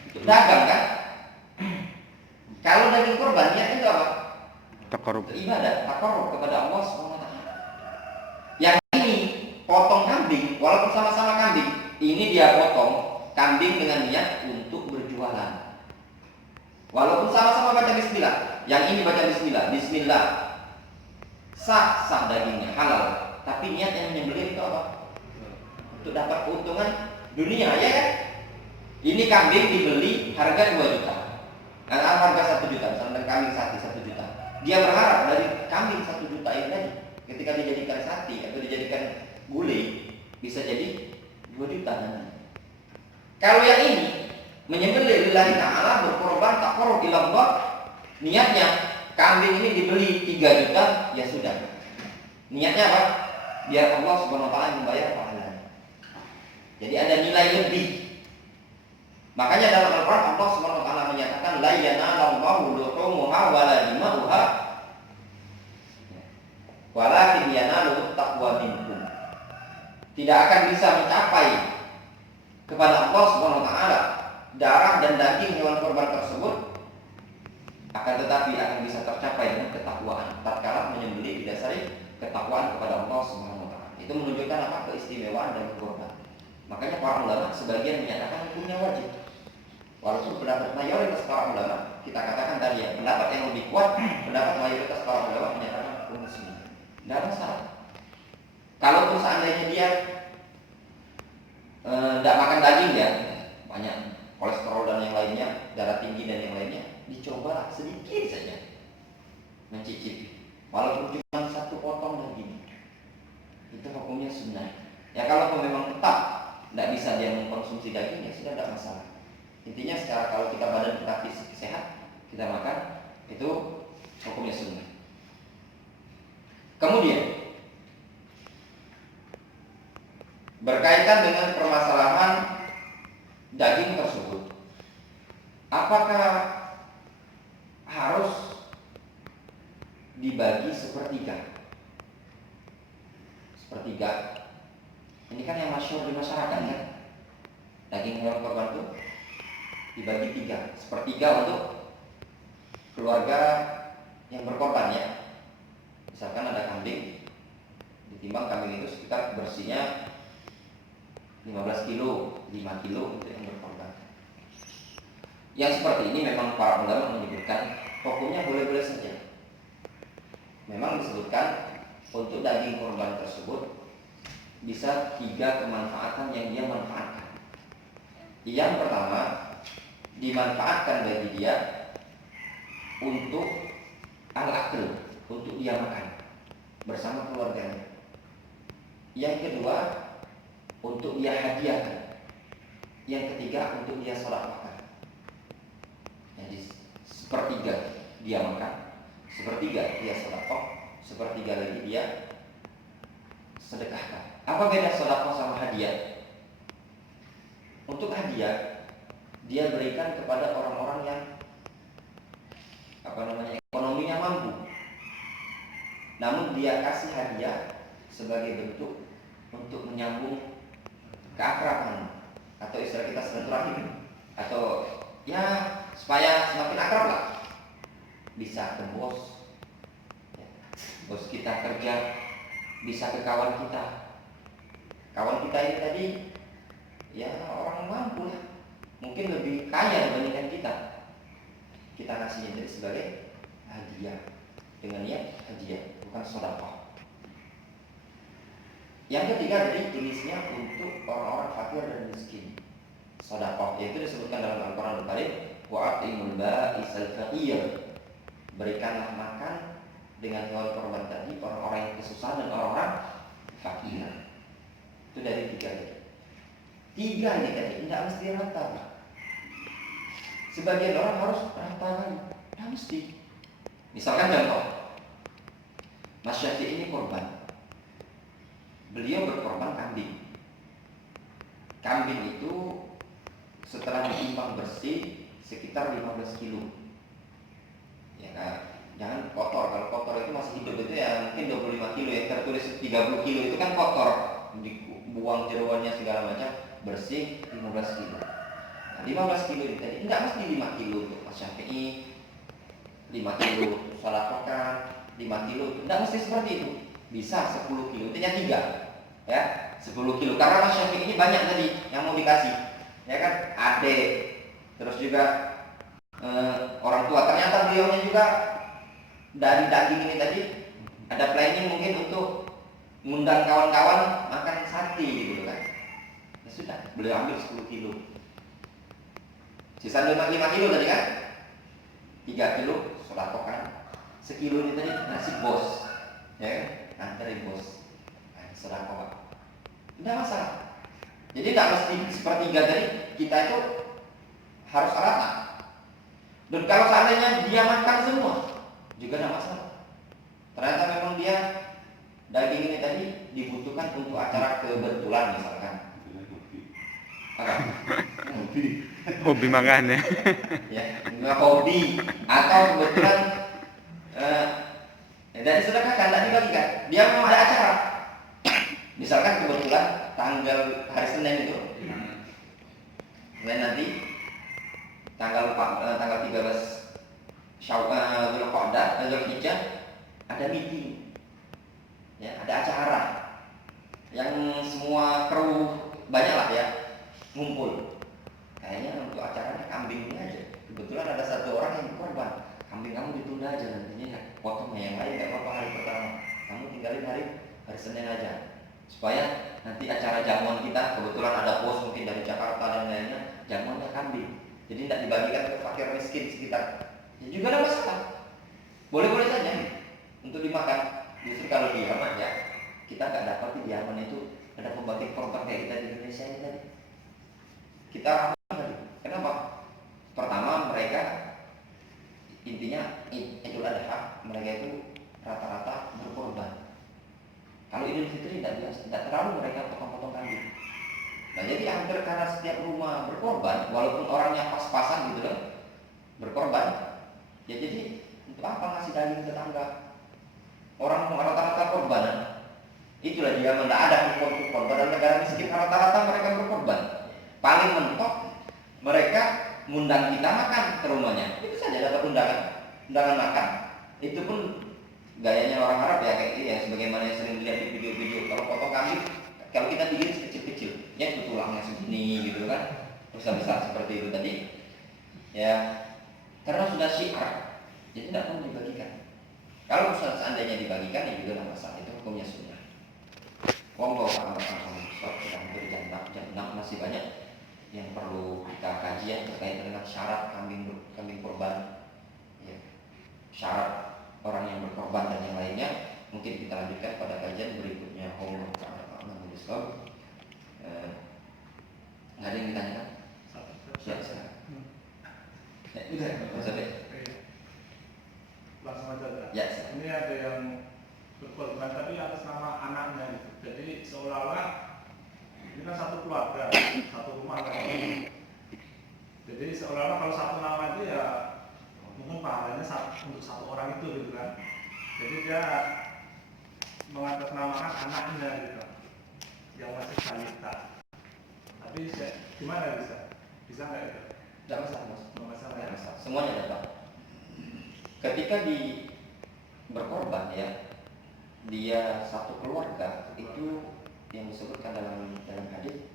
Untuk dagang kan? Kalau daging kurban niatnya untuk apa? Takarrub. Ibadah, takarrub kepada Allah SWT. Yang ini potong kambing, walaupun sama-sama kambing, ini dia potong kambing dengan niat untuk berjualan. Walaupun sama-sama baca bismillah, yang ini baca bismillah, bismillah, sah dagingnya, halal. Tapi niat yang menyembelih itu apa? Untuk dapat keuntungan dunia, ya kan? Ini kambing dibeli harga 2 juta, harga 1 juta, misalnya kambing sate 1 juta. Dia berharap dari kambing 1 juta ini tadi, ketika dijadikan sate atau dijadikan gulai, bisa jadi 2 juta nanti. Kalau yang ini menyembelih lillahi ta'ala, berkorban taqarrub ila Allah, niatnya kambing ini dibeli 3 juta, ya sudah. Niatnya apa? Biar Allah Subhanahu wa taala membayar pahalanya. Jadi ada nilai lebih. Makanya dalam Al-Qur'an Allah Subhanahu wa taala menyatakan la yanalallahu luhumuha wala dima'uha walakin yanaluhu taqwa minkum. Tidak akan bisa mencapai kepada Allah Subhanahu wa taala darah dan daging hewan korban tersebut, akan tetapi akan bisa tercapai dengan ketakwaan. Tatkala menyembelih didasari ketakwaan kepada Allah Subhanahu wa taala. Itu menunjukkan apa? Keistimewaan dari korban. Makanya para ulama sebagian menyatakan hukumnya wajib. Walaupun pendapat mayoritas para ulama, kita katakan tadi ya, pendapat yang lebih kuat, pendapat mayoritas para ulama menyatakan hukumnya sunnah. Tidak ada masalah. Kalaupun seandainya dia tidak makan daging, ya, banyak kolesterol dan yang lainnya, darah tinggi dan yang lainnya, dicoba sedikit saja mencicipi, walaupun cuma 1 potong daging, itu hukumnya sunnah. Ya kalau memang tetap tidak bisa dia mengkonsumsi daging, ya sudah tidak masalah. Intinya secara kalau kita badan kita fisik sehat, kita makan, itu hukumnya sunnah. Kemudian berkaitan dengan permasalahan daging tersebut, apakah harus dibagi sepertiga? Ini kan yang masyhur di masyarakat kan, daging hewan korban itu dibagi 3, sepertiga untuk keluarga yang berkorban, ya. Misalkan ada kambing, ditimbang kambing itu sekitar bersihnya 15 kilo, 5 kilo untuk yang berkorban. Yang seperti ini memang para ulama menyebutkan hukumnya boleh-boleh saja. Memang disebutkan untuk daging korban tersebut bisa 3 kemanfaatan yang dia manfaatkan. Yang pertama, dimanfaatkan bagi dia untuk al-akl, untuk dia makan bersama keluarganya. Yang kedua, untuk dia hadiahkan. Yang ketiga, untuk dia sedekahkan. Jadi sepertiga dia makan, sepertiga dia sedekah, sepertiga lagi dia sedekahkan. Apa beda sedekah sama hadiah? Untuk hadiah dia berikan kepada orang-orang yang ekonominya mampu. Namun dia kasih hadiah sebagai bentuk untuk menyambung keakraban atau istilah kita silaturahim, atau ya supaya semakin akrab lah. Bisa ke bos, ya, bos kita kerja, bisa ke kawan kita. Kawan kita ini tadi ya orang mampu ya, mungkin lebih kaya dibandingkan kita. Kita kasihnya jadi sebagai hadiah, dengan niat hadiah, bukan sedekah. Yang ketiga dari jenisnya untuk orang-orang fakir dan miskin. Sedekah yaitu disebutkan dalam Al-Qur'an Al-Karim, wa atimul ba'isal faqir. Berikanlah makan dengan hewan korban tadi orang-orang yang kesusahan dan orang-orang fakir. Itu dari tiga tadi. Tiga ini tadi tidak mesti rata. Sebagian orang harus rata kan, tidak mesti. Misalkan contoh, Mas Syafi'i ini korban. Beliau berkorban kambing. Kambing itu setelah ditimbang bersih sekitar 15 kilo. Ya kan? Jangan kotor. Kalau kotor itu masih hidup itu ya mungkin 25 kilo. Yang tertulis 30 kilo itu kan kotor, dibuang jeroannya segala macam. Bersih 15 kilo. Nah, 15 kilo ini tadi tidak mesti 5 kilo untuk Mas Syafi'i, 5 kilo salakokan, 5 kilo tidak mesti seperti itu. Bisa 10 kilo, intinya 3 ya, 10 kilo. Karena Mas Syafi'i ini banyak tadi yang mau dikasih, ya kan, adik, terus juga orang tua. Ternyata beliaunya juga dari daging ini tadi ada planning mungkin untuk mengundang kawan-kawan makan sate gitu kan. Ya sudah, beliau ambil 10 kilo. Sisa 5 kilo tadi kan, 3 kilo sedekahkan, sekilo ini tadi nasi bos, ya kan, anterin bos. Sedekah, tidak masalah. Jadi tidak mesti sepertiga tadi kita itu harus rata. Dan kalau seandainya dia makan semua juga tidak masalah. Ternyata memang dia daging ini tadi dibutuhkan untuk acara kebetulan misalkan. Hobi makan ya. Ya, nggak hobi atau kebetulan dari sedekahkan, tidak dibagikan. Dia memang ada acara. Misalkan kebetulan tanggal hari Senin itu, Senin nanti tanggal 13 Dzulhijjah ada meeting, ya, ada acara yang semua kru banyak lah ya ngumpul. Kayaknya untuk acaranya kambing ini aja. Kebetulan ada satu orang yang berkorban, kambing kamu ditunda aja nantinya ya, potongnya yang lain nggak apa-apa hari pertama, kamu tinggalin hari Senin aja. Supaya nanti acara jamuan kita kebetulan ada bos mungkin dari Jakarta dan lainnya, jamuannya kambing. Jadi tidak dibagikan ke fakir miskin sekitar. Ya juga ada masalah. Boleh-boleh saja untuk dimakan. Justru kalau di Yaman ya, kita nggak dapat di Yaman itu ada pembagi korban kayak kita di Indonesia ini tadi. Kita ramah tadi. Kenapa? Pertama mereka intinya Idul Adha mereka itu rata-rata berkorban. Kalau Idul Fitri tidak terlalu mereka potong-potong kambing. Nah jadi hampir karena setiap rumah berkorban, walaupun orangnya pas-pasan gitu loh, berkorban, ya jadi untuk apa ngasih daging tetangga? Orang rata-rata korban. Itulah dia tidak ada kupon-kupon. Padahal negara miskin rata-rata mereka berkorban. Paling mentok mereka mengundang kita makan ke rumahnya. Itu saja dapat undangan makan. Itu pun gayanya orang Arab ya kayak gitu ya, sebagaimana yang sering dilihat di video-video. Kalau potong kambing, kalau kita bikin kecil-kecil, ya itu tulangnya segini gitu kan, besar-besar seperti itu tadi. Ya, karena sudah syiar, jadi tidak perlu dibagikan. Kalau seandainya dibagikan, ya juga tidak masalah, itu hukumnya sunnah. Wallahu a'lam bishawab. Sudah hampir jam 6, masih banyak yang perlu kita kaji ya terkait dengan syarat kambing kurban, ya, syarat orang yang berkorban dan yang lainnya. Mungkin kita lanjutkan pada kajian berikutnya. Wallahu a'lam bishawab. Nggak ada yang ditanyakan? Ya, langsung aja. Ya. Ini ada yang berkorban tapi atas nama anaknya gitu. Jadi seolah-olah ini kan satu keluarga, satu rumah kan. Jadi seolah-olah kalau satu nama itu ya mungkin pahalanya untuk satu orang itu gitu kan. Jadi dia mengatasnamakan anaknya gitu, yang masih balita. Tapi gimana bisa nggak itu? Tidak masalah, Mas. Nggak masalah Tidak ya? masalah. Semuanya dapat. Ketika berkorban ya, dia satu keluarga, itu yang disebutkan dalam hadis,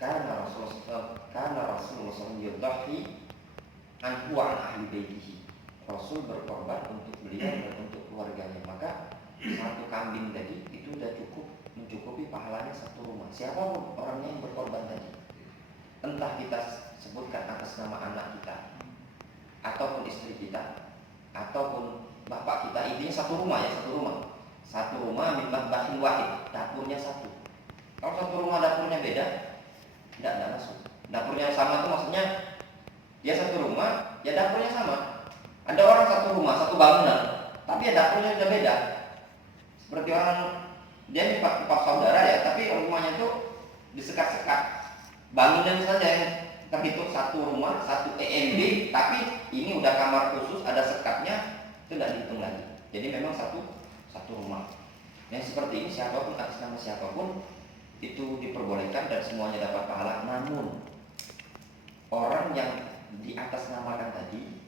karena Rasulullah SAW yudhahi an huwa an ahli baitihi. Rasul berkorban untuk beliau dan untuk keluarganya. Maka satu kambing tadi itu sudah cukup mencukupi pahalanya satu rumah. Siapapun orangnya yang berkorban tadi, entah kita sebutkan atas nama anak kita, ataupun istri kita, ataupun bapak kita, intinya satu rumah ya, satu rumah min matbahin wahid, dapurnya satu. Kalau satu rumah dapurnya beda, tidak masuk. Dapurnya sama itu maksudnya dia satu rumah, ya dapurnya sama. Ada orang satu rumah, satu bangunan, tapi ya dapurnya sudah beda. Seperti orang dia ini empat saudara ya, tapi rumahnya itu disekat-sekat. Bangunan saja yang terhitung satu rumah, satu EMB, tapi ini udah kamar khusus, ada sekatnya, itu tidak dihitung lagi. Jadi memang satu rumah. Yang seperti ini siapapun atas nama siapapun itu diperbolehkan dan semuanya dapat pahala. Namun orang yang di atas namakan tadi,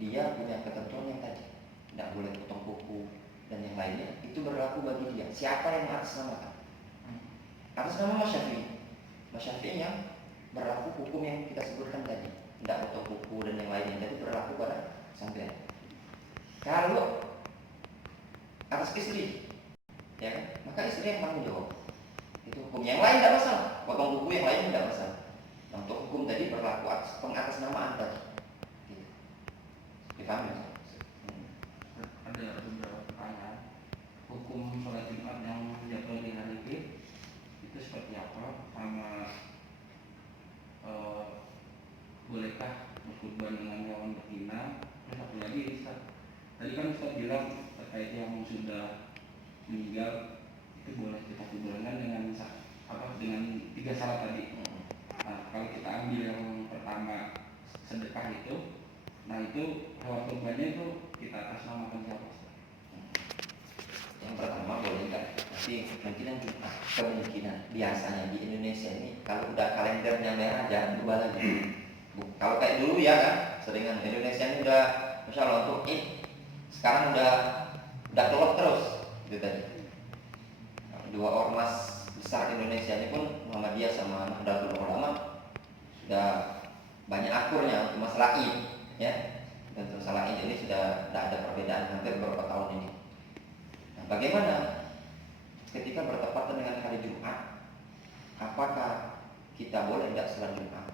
dia punya ketentuan yang tadi, tidak boleh potong kuku dan yang lainnya, itu berlaku bagi dia. Siapa yang atas namakan? Atas nama Mas Syafi'i yang berlaku hukum yang kita sebutkan tadi, tidak potong kuku dan yang lainnya, jadi berlaku pada sampean. Kalau atas istri, ya kan, maka istri yang tanggung jawab. Itu hukum. Yang lain tidak masalah, potong kuku yang lain tidak masalah. Untuk hukum tadi berlaku atas pengatasnamaan tadi. Gitu. Dipahami? Ada beberapa pertanyaan. Hukum sholat Jumat yang jatuh di hari itu seperti apa? Sama bolehkah berkurban dengan hewan betina? Terus satu lagi, Ustaz, tadi kan Ustaz bilang terkait yang sudah meninggal itu boleh kita kuburkan dengan tiga syarat tadi. Nah, kalau kita ambil yang pertama sedekah itu, nah itu hewan kurbannya itu kita atasnamakan siapa? Yang pertama boleh nggak? Tapi kemungkinan biasanya di Indonesia ini kalau udah kalendernya merah jangan berubah lagi. Kalau kayak dulu ya kan, seringan Indonesia ini udah, masya Allah untuk sekarang udah kelop terus, gitu tadi. Dua ormas besar Indonesia ini pun, Muhammadiyah sama Nahdlatul Ulama, sudah banyak akurnya untuk masalah ya. Dan masalah ini sudah tidak ada perbedaan hampir beberapa tahun ini. Nah, bagaimana ketika bertepatan dengan hari Jumat, apakah kita boleh tidak sholat Jumat?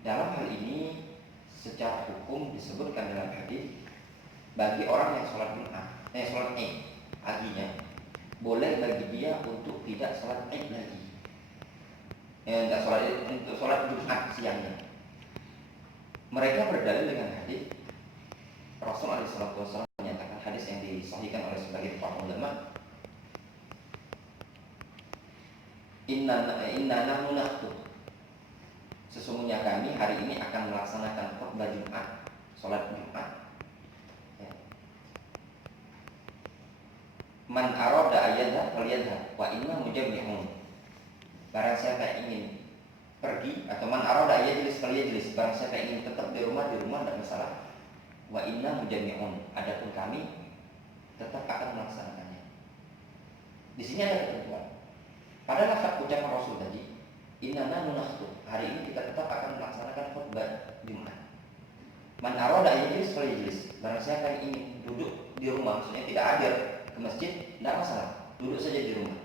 Dalam hal ini secara hukum disebutkan dalam hadis, bagi orang yang sholat Jumat, sholat Id paginya, boleh bagi dia untuk tidak sholat Id lagi. Tidak sholat Id, untuk sholat Jumat siangnya. Mereka berdalil dengan hadis Rasulullah SAW menyatakan, hadis yang disahihkan oleh sebagian para ulama, Inna nahnu nakhthub, sesungguhnya kami hari ini akan melaksanakan khutbah Jumat, sholat Jumat. Ya. Man arada ayyadha falyadhhab wa inna mujammi'un. Barang siapa ingin pergi, atau man arada ayyajlis falyajlis, barang siapa ingin tetap di rumah tidak masalah. Wa inna mujammi'un, adapun kami tetap akan melaksanakannya. Di sini ada ketentuan. Pada lafaz ucapan Rasul tadi, inna nahnu nakhthub, hari ini kita tetap akan melaksanakan khutbah Jumat. Man arada yajlis falyajlis, barang siapa yang ingin duduk di rumah, maksudnya tidak hadir ke masjid, tidak masalah, duduk saja di rumah.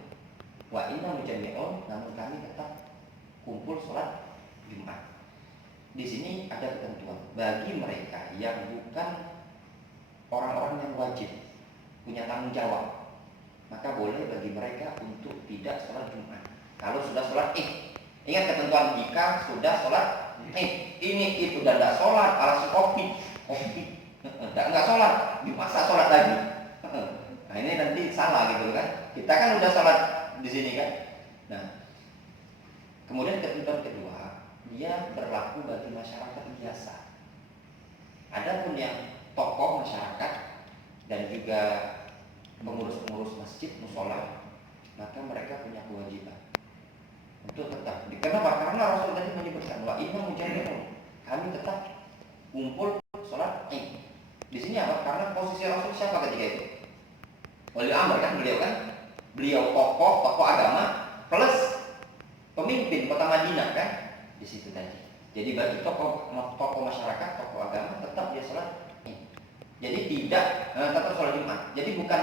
Wa inna mujammi'un, namun kami tetap kumpul sholat Jumat. Di sini ada ketentuan bagi mereka yang bukan orang-orang yang wajib, punya tanggung jawab, maka boleh bagi mereka untuk tidak sholat Jumat. Kalau sudah sholat Id, ingat ketentuan, jika sudah sholat Id, ini itu dan tidak sholat, alasan kopi, nggak sholat, dipaksa sholat lagi. Nah ini nanti salah gitu kan. Kita kan udah sholat di sini kan. Nah, kemudian ketentuan kedua, dia berlaku bagi masyarakat biasa. Adapun yang tokoh masyarakat, dan juga pengurus-pengurus masjid, musola, maka mereka punya kewajiban untuk tetap. Kenapa? Karena Rasul tadi menyebutkan wa inna mujahidun, kami tetap kumpul sholat Id. Di sini apa? Karena posisi Rasul siapa ketika itu? Wali Amr kan, beliau tokoh agama plus pemimpin kota Madinah kan, di situ tadi. Jadi bagi tokoh masyarakat, tokoh agama tetap dia sholat Id. Jadi tidak tetap sholat Jumat. Jadi bukan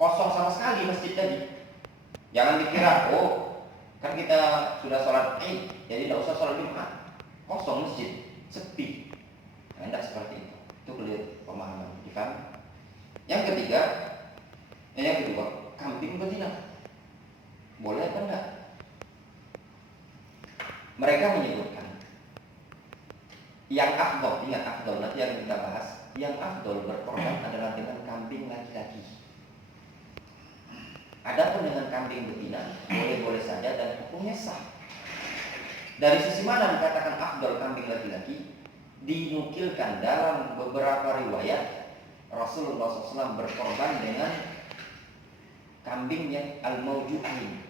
kosong sama sekali masjid tadi. Jangan dikira kan kita sudah sholat Id, jadi tidak usah sholat Jumat. Kosong masjid, sepi. Nah, tidak seperti itu. Itu keliru pemahaman. Difahami? Yang kedua, kambing betina. Boleh apa enggak? Mereka menyebutkan yang afdol, ingat afdol nanti yang kita bahas. Yang afdol berkorban adalah dengan kambing laki-laki. Adapun dengan kambing betina boleh-boleh saja dan hukumnya sah. Dari sisi mana dikatakan afdol kambing laki-laki? Dinukilkan dalam beberapa riwayat Rasulullah SAW berkorban dengan kambing yang al-mawju'in,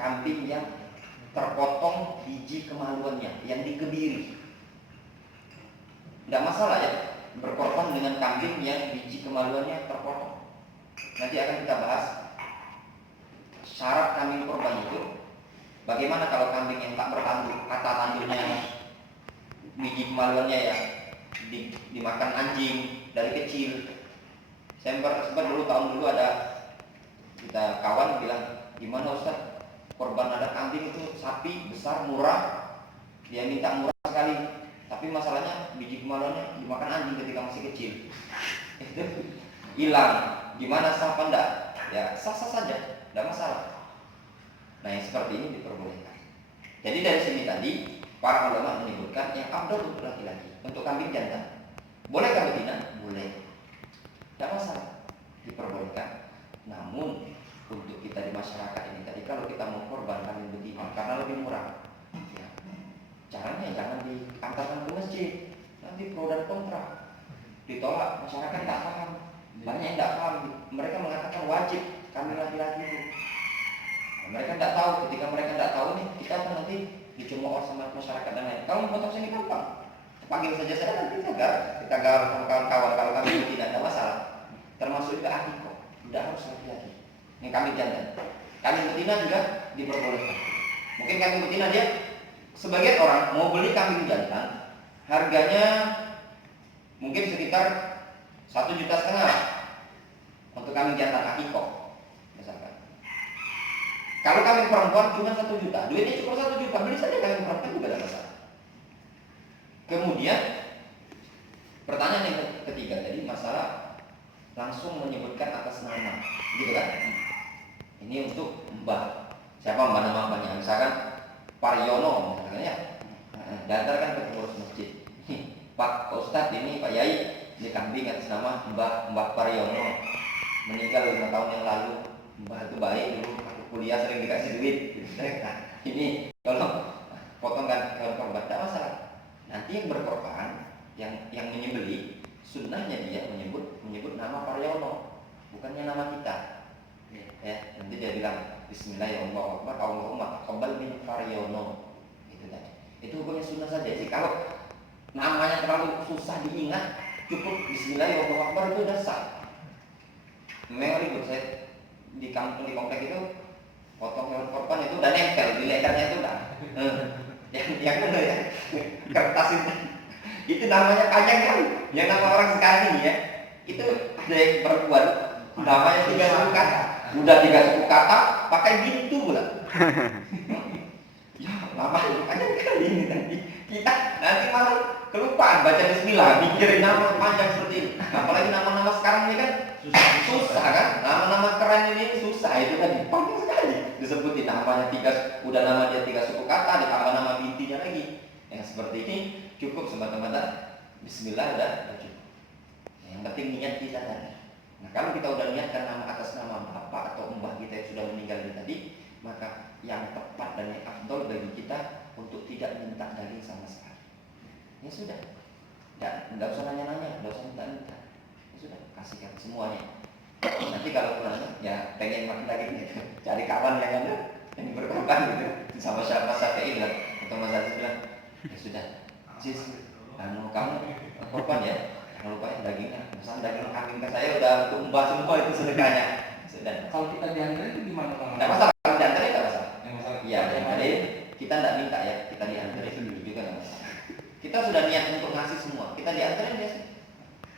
kambing yang terpotong biji kemaluannya, yang dikebiri. Tidak masalah ya berkorban dengan kambing yang biji kemaluannya terpotong. Nanti akan kita bahas syarat kambing korban itu. Bagaimana kalau kambing yang tak bertanduk, kata tanduknya biji kemaluannya ya dimakan anjing dari kecil. Saya sempat tahun dulu ada kita kawan bilang, gimana Ustaz, korban ada kambing itu sapi besar murah, dia minta murah sekali, tapi masalahnya biji kemaluannya dimakan anjing ketika masih kecil. Itu hilang. Gimana, sah apa enggak? Ya sah-sah saja, tidak masalah. Nah yang seperti ini diperbolehkan. Jadi dari sini tadi para ulama menyebutkan yang afdal untuk laki-laki, untuk kambing jantan. Boleh kan betina? Boleh. Tidak masalah, diperbolehkan. Namun untuk kita di masyarakat ini tadi, kalau kita mau korban kambing betina karena lebih murah, ya, caranya jangan diantarkan ke masjid. Nanti pro dan kontra, ditolak, masyarakat tidak paham. Banyak yang tidak paham. Mereka mengatakan wajib kambing laki-laki itu. Mereka tidak tahu. Ketika mereka tidak tahu nih, kita akan nanti dicemooh sama masyarakat dan lain. Kalau mau potong sini gampang, panggil saja saya, nanti kita gar sama kawan-kawan. Kalau kami tidak ada masalah, termasuk juga akikoh, tidak harus laki-laki. Ini kami jantan, kami betina juga diperbolehkan. Mungkin kami betina dia, sebagian orang mau beli kambing jantan, harganya mungkin sekitar 1,5 juta untuk kambing jantan akikoh, misalkan. Kalau kambing perempuan cuma 1 juta, duitnya cuma 1 juta, beli saja kambing perempuan juga tidak masalah. Kemudian pertanyaan yang ketiga tadi, masalah langsung menyebutkan atas nama, gitu kan? Ini untuk mbah. Siapa mbah-mbahnya? Misalkan Pariono, misalkan ya. Datang ke pengurus masjid. Pak Ustadz ini Pak Yai di kambing atas nama Mbah Pariono, meninggal 5 tahun yang lalu. Mbah itu baik dulu, aku kuliah sering dikasih duit. Nah, ini kalau potongkan hewan korban tidak masalah. Nanti yang berkorban, yang menyembelih, sunnahnya dia menyebut nama Pariono, bukannya nama kita. Ya, nanti dia bilang Bismillahirrahmanirrahim, Allahumma taqabbal min Pariono. Itu tadi. Itu hukumnya sunnah saja sih. Kalau namanya terlalu susah diingat, cukup Bismillahirrahmanirrahim itu udah sah. Memang ribut saya di kampung, di komplek itu potong hewan korban itu udah nempel di lehernya itu udah yang mana ya kertas itu namanya panjang kan, yang nama orang sekarang ini ya, itu ada yang perempuan namanya 3 suku kata, udah 3 suku kata pakai gitu pula. Ya namanya panjang kali ini nanti kita nanti malah kelupaan baca bismillah, mikirin nama panjang seperti ini. Apalagi nama-nama sekarang ini kan susah kan, nama-nama keren ini susah, itu tadi panjang sekali disebutin namanya 3, udah nama dia 3 suku kata, ditambah nama bintinya lagi. Yang seperti ini cukup semata-mata bismillah udah cukup. Yang penting niat kita tadi. Nah kalau kita udah niatkan nama atas nama bapak atau mbah kita yang sudah meninggal ini tadi, maka yang tepat dan yang afdol bagi kita untuk tidak minta daging sama sekali. Ya sudah, tidak usah nanya-nanya, tidak usah minta-minta. Ya sudah, kasihkan semuanya. Nanti kalau kurang ya pengen makin lagi gitu. Cari kawan yang ada yang berkorban gitu. Sama Mas Syafi'i bilang atau Mas Aziz bilang, ya sudah, sis, kamu korban ya, jangan lupa ya dagingnya. Misalnya daging kambing ke saya udah tumbah semua itu sedekahnya. Sudah. Kalau kita diantar itu gimana Pak? Tidak masalah, kalau diantarin tidak masalah. Yang masalah. Iya, diantarin. Kita tidak minta ya, kita diantarin sendiri juga nggak masalah. Kita sudah niat untuk ngasih semua, kita diantarin ya.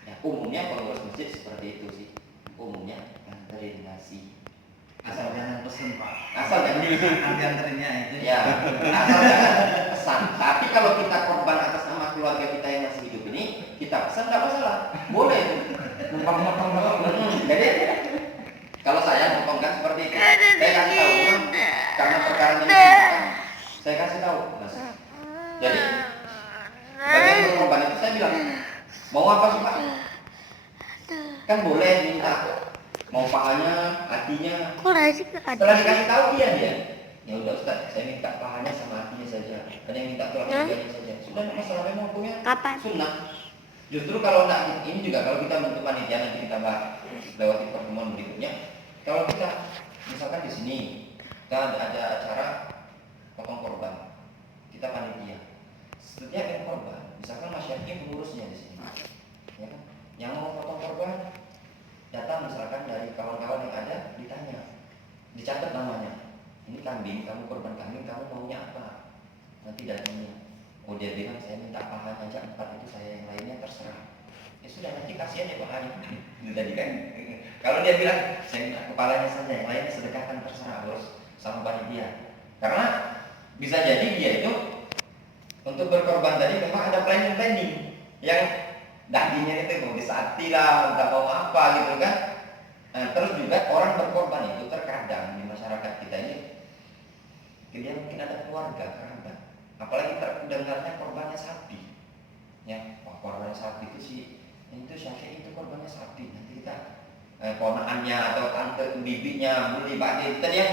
Ya umumnya pengurus masjid seperti itu sih. Umumnya anterin ngasih. Asal jangan pesen Pak. Asal jangan Nanti anterinnya itu. ya, asal jangan pesan. Tapi kalau kita korban atas nama keluarga kita yang masih hidup ini, kita pesan tidak masalah. Boleh itu. Numpang-numpang. Jadi kalau saya ngomongkan seperti itu, saya kasih tahu karena perkara ini saya kasih tahu, Mas. Jadi bagian berkorban itu saya bilang, mau apa sih Pak? Kan boleh minta, mau pahanya, hatinya. Setelah dikasih tahu dia, ya udah Ustaz, saya minta pahanya sama hatinya saja. Ada yang minta tulang iganya saja. Sudah tidak masalah, memang hukumnya sunnah. Justru kalau enggak, ini juga kalau kita bentuk panitia nanti kita bahas lewat pertemuan berikutnya. Kalau kita misalkan di sini kita ada acara potong korban, kita panitia. Setiap yang korban, misalkan masyarakat pengurusnya di sini, ya kan? Yang mau potong korban datang misalkan dari kawan-kawan yang ada, ditanya, dicatat namanya. Ini kambing, kamu korban kambing, kamu maunya apa? Nanti datangnya. Oh dia bilang saya minta pahanya aja 4 itu saya yang lainnya terserah. Ya sudah nanti kasih aja pahanya. Itu tadi kan. Kalau dia bilang saya minta kepalanya saja, yang lainnya sedekahkan terserah bos sama panitia. Karena bisa jadi dia itu untuk berkorban tadi memang ada planning yang dagingnya itu mau disati lah, entah mau apa gitu kan. Nah, terus juga orang berkorban itu terkadang di masyarakat kita ini dia mungkin ada keluarga kerabat. Apalagi terdengarnya korbannya sapi, ya, wah korban sapi itu sih, itu Syafi'i itu korbannya sapi. Nanti kita ponakannya atau tante bibinya beli pakde kita dia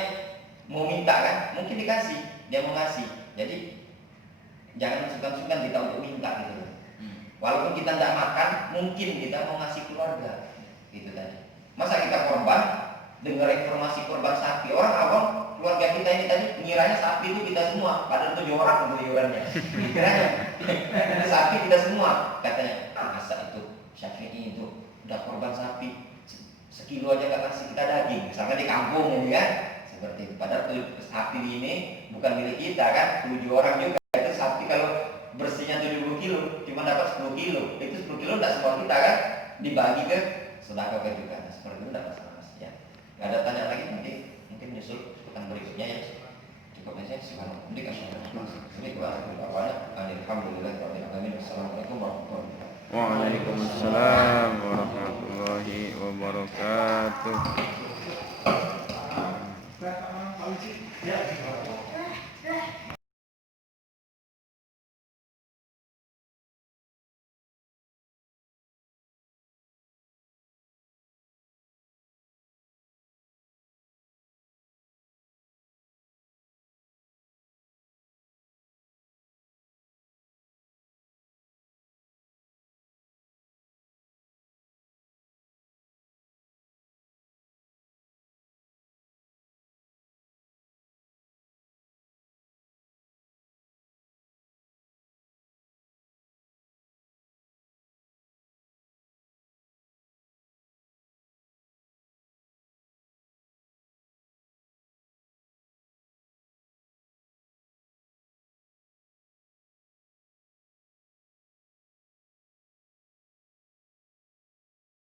mau minta kan, mungkin dikasih, dia mau ngasih. Jadi jangan sungkan-sungkan kita untuk minta gitu. Walaupun kita tidak makan, mungkin kita mau ngasih keluarga, gitu tadi. Masa kita korban, dengar informasi korban sapi, orang awam keluarga kita ini tadi ngiranya sapi itu kita semua, padahal 7 orang keluyurannya. Kiranya sapi kita semua, katanya. Masa itu Syafi'i itu udah korban sapi, sekilo aja gak kasih kita daging, misalnya di kampung ini kan, seperti itu. Padahal tuh sapi ini bukan milik kita kan, 7 orang juga. Itu sapi kalau bersihnya 70 kilo, cuma dapat 10 kilo, itu 10 kilo tidak semua kita kan, dibagi ke sedekah juga. Nah, seperti itu tidak masalah Mas ya. Gak ada tanya lagi nanti mungkin nyusul kesempatan berikutnya ya. Cukup aja sekarang. Alhamdulillah. Assalamualaikum warahmatullahi wabarakatuh. Waalaikumsalam